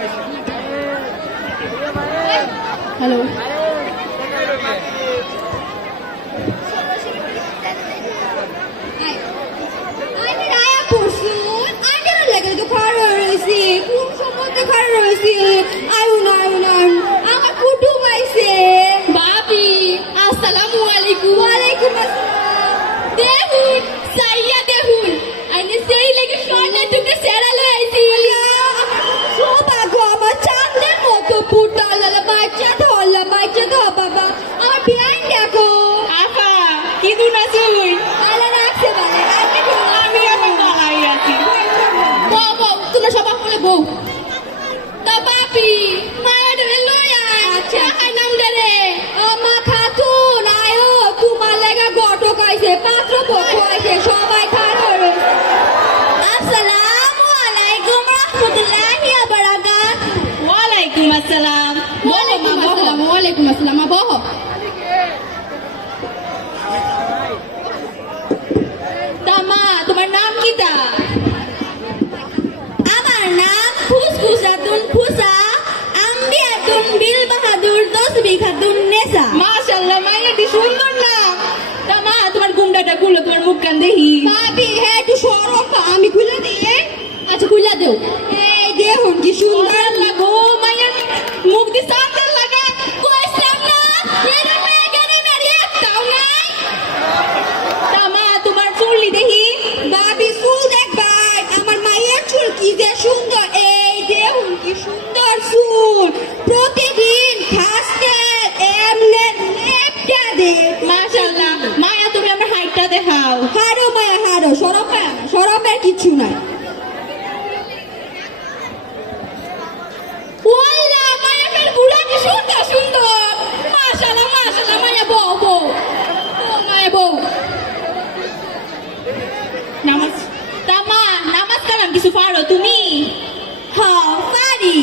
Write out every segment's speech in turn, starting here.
Hello, আমার কুটুম আইছে। বাবি আসসালামু আলাইকুম। ওয়ালাইকুম আসসালাম। দেহুন সাইয়া দেহুন আইনে সেই লাগি সোনা টুকে সেরালো আইছি। সৌভাগ্য আমার চাঁদের মতো পুটাল বাচ্চা ধরলাম, বাচ্চা ধর বাবা। আমার বিয়ান দেখো। আপা কি দুনা তুই? আলা রাখছে বলে আমি এখন বালাই আছি। বউ বউ তোমরা সবাই বলে বউ। তা বাপি মায়া ধরে লই আয়। আচ্ছা। হাই নাম ধরে আমা খাতুন আয়ো, তোমার লাগা ঘটক আইছে, পাত্র পক্ষ আইছে, সবাই খাড়ো রয়েছে। আসসালামু আলাইকুম রাহমাতুল্লাহি ওয়া বারাকাতুহু। ওয়ালাইকুম আসসালাম। বলো মা বলো। ওয়ালাইকুম আসসালাম। মা বহ। তা মা তোমার নাম কি তা? আমার নাম ফুসফুসাতুন ফুসা আম্বিয়াতুন বিল বাহাদুর তসবি খাতুন নেসা। মাশাআল্লাহ মাইয়াটি সুন্দর না। তা মা তোমার গুমডাটা খুলো, তোমার মুখ কান দেখি। ভাবি হ্যাঁ একটু সরম, আমি খুলে দিই। আচ্ছা খুইলা দেও। এই দেখুন কি সুন্দর। লাগো মাইয়ার মুখ দি সান্দাল লাগা। কইছলাম না এর মেয়ে গানে মারি একটাও নাই। তা মা তোমার চুললি দেখি। ভাবি চুল দেখবাই, আমার মায়ের চুল কি যে সুন্দর। এই দেখুন কি সুন্দর চুল, প্রতিদিন খাসতে এমনে নেপটা দে। মাশাআল্লাহ মায়া তুমি আমার হাইটটা দেখাও। হারো মায়া হারো, সরম মায়া না, সরমের কিছু নাই। ওয়াল্লাহ মায়া ফের বুড়া কি সুন্দর সুন্দর। মাশাআল্লাহ মাশাআল্লাহ মায়া বউ বউ। ও মায়া বউ। নামাজ তামা নামাজ কালাম কিছু পারো তুমি? হ্যাঁ পারি।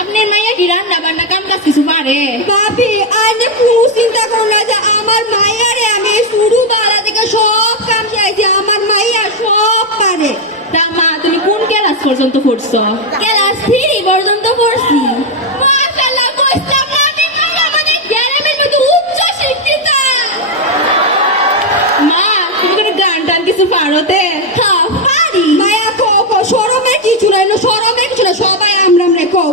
আপনার মাইয়া কি রান্না বান্না কাম কাজ কিছু পারে? ভাবি আইনে কোনো চিন্তা করো না যে আমার মাইয়ারে আমি শুরু বালা থেকে সব কাম চাইছি, আমার মাইয়া সব পারে। তামা তুমি কোন ক্লাস পর্যন্ত পড়ছো? ক্লাস 3 পর্যন্ত পড়ছি। মাশাআল্লাহ কইছলাম না আমি মাইয়া মানে গ্রামের মধ্যে উচ্চ শিক্ষিতা। মা তুমি কোনো গান টান কিছু পারোতে? হ্যাঁ পারি। মায়া কো সরমের কিছু নাই, সরমের কিছু না, সবাই আমরা কো।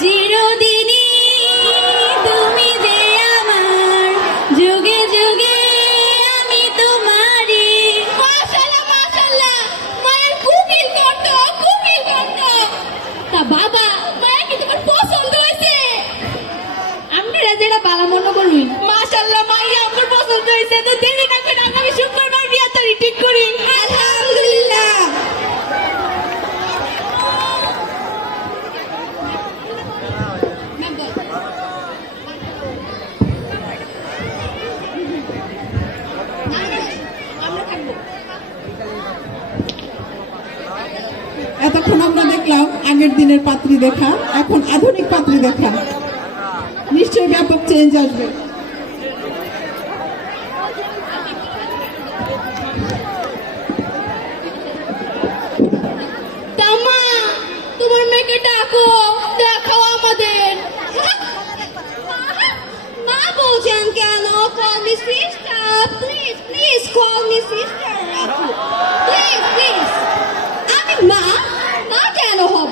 চিরদিনই তুমি যে আমার, যুগে যুগে আমি তোমারই। মাশাআল্লাহ মাশাআল্লাহ মায়ের কুকিল কণ্ঠ, কুকিল কণ্ঠ। তা বাবা মায়ের কি তোমার পছন্দ হয়েছে? আমরা যেটা বালা মনে করুন। মাশাআল্লাহ মাইয়া আমার পছন্দ হয়েছে। তো দেরি না করে আগামী শুক্রবার বিয়া তারিখ ঠিক করি। আলহামদুলিল্লাহ। এতক্ষণ আমরা দেখলাম আগের দিনের পাত্রী দেখা, এখন আধুনিক পাত্রী দেখা। নিশ্চয়ই ব্যাপক চেঞ্জ আসবে। তামা তোমার মেয়েকে ডাকো, দেখাও আমাদের। মা বলছেন কেন? Call me sister, please please call me sister. Please please. আমি মা, মা কেন হব?